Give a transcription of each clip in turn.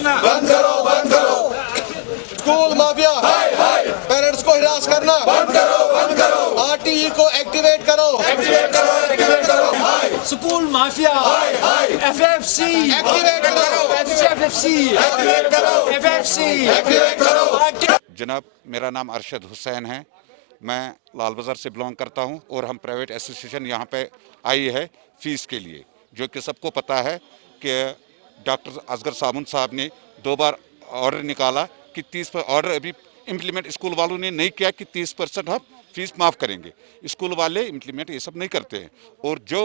करना बंद करो, बंद करो। स्कूल माफिया, पेरेंट्स को हिरास करना बंद करो, बंद करो। आरटीई को एक्टिवेट करो, एक्टिवेट करो, एक्टिवेट करो। हाय स्कूल माफिया हाय FFC एक्टिवेट करो, FFC एक्टिवेट करो, FFC एक्टिवेट करो। जनाब, मेरा नाम अरशद हुसैन है। मैं लाल बाज़ार से बिलोंग करता हूं और हम प्राइवेट एसोसिएशन यहाँ पे आई है फ़ीस के लिए, जो कि सबको पता है कि डॉक्टर असगर सामुन साहब ने 2 बार ऑर्डर निकाला कि 30% ऑर्डर अभी इम्प्लीमेंट स्कूल वालों ने नहीं किया कि 30% हम फीस माफ़ करेंगे। स्कूल वाले इम्प्लीमेंट ये सब नहीं करते हैं। और जो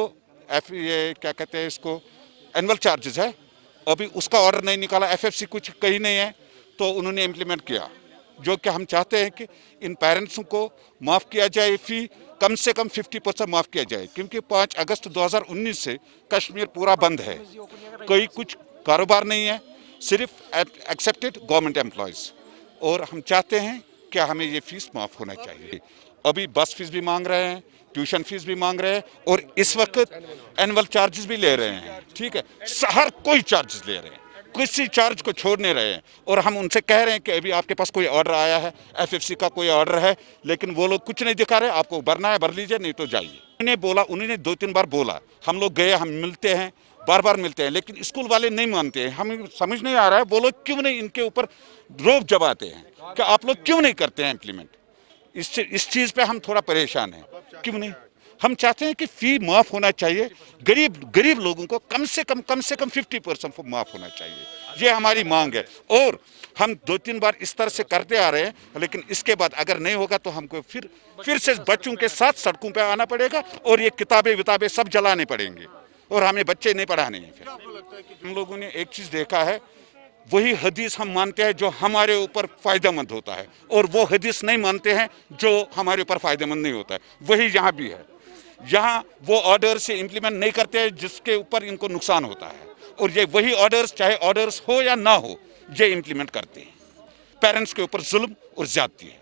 ये क्या कहते हैं इसको एनुअल चार्जेस है, अभी उसका ऑर्डर नहीं निकाला, FFC कुछ कहीं नहीं है तो उन्होंने इम्प्लीमेंट किया। जो कि हम चाहते हैं कि इन पेरेंट्स को माफ़ किया जाए, फ़ी कम से कम 50% माफ़ किया जाए, क्योंकि 5 अगस्त 2019 से कश्मीर पूरा बंद है, कोई कुछ कारोबार नहीं है, सिर्फ एक्सेप्टेड गवर्नमेंट एम्प्लॉयज़। और हम चाहते हैं कि हमें ये फ़ीस माफ़ होना चाहिए। अभी बस फीस भी मांग रहे हैं, ट्यूशन फीस भी मांग रहे हैं और इस वक्त एनुअल चार्जेस भी ले रहे हैं। ठीक है, हर कोई चार्जेस ले रहे हैं, किसी चार्ज को छोड़ नहीं रहे हैं। और हम उनसे कह रहे हैं कि अभी आपके पास कोई ऑर्डर आया है, FFC का कोई ऑर्डर है, लेकिन वो लोग कुछ नहीं दिखा रहे। आपको भरना है भर लीजिए, नहीं तो जाइए। उन्होंने 2-3 बार बोला, हम लोग गए, हम मिलते हैं, बार बार मिलते हैं, लेकिन स्कूल वाले नहीं मानते हैं। हमें समझ नहीं आ रहा है वो लोग क्यों नहीं इनके ऊपर रोब जमाते हैं कि आप लोग क्यों नहीं करते हैं इम्प्लीमेंट। इस चीज़ पे हम थोड़ा परेशान हैं, क्यों नहीं। हम चाहते हैं कि फ़ी माफ़ होना चाहिए, गरीब लोगों को कम से कम 50% माफ़ होना चाहिए। ये हमारी मांग है और हम 2-3 बार इस तरह से करते आ रहे हैं, लेकिन इसके बाद अगर नहीं होगा तो हमको फिर से बच्चों के साथ सड़कों पे आना पड़ेगा और ये किताबें सब जलाने पड़ेंगे और हमें बच्चे नहीं पढ़ाने हैं। फिर हम लोगों ने एक चीज़ देखा है, वही हदीस हम मानते हैं जो हमारे ऊपर फ़ायदेमंद होता है, और वो हदीस नहीं मानते हैं जो हमारे ऊपर फ़ायदेमंद नहीं होता है। वही यहाँ भी है, यहाँ वो ऑर्डर से इम्प्लीमेंट नहीं करते हैं जिसके ऊपर इनको नुकसान होता है, और ये वही ऑर्डर्स, चाहे ऑर्डर्स हो या ना हो, ये इम्प्लीमेंट करते हैं। पेरेंट्स के ऊपर जुल्म और ज़्यादती है।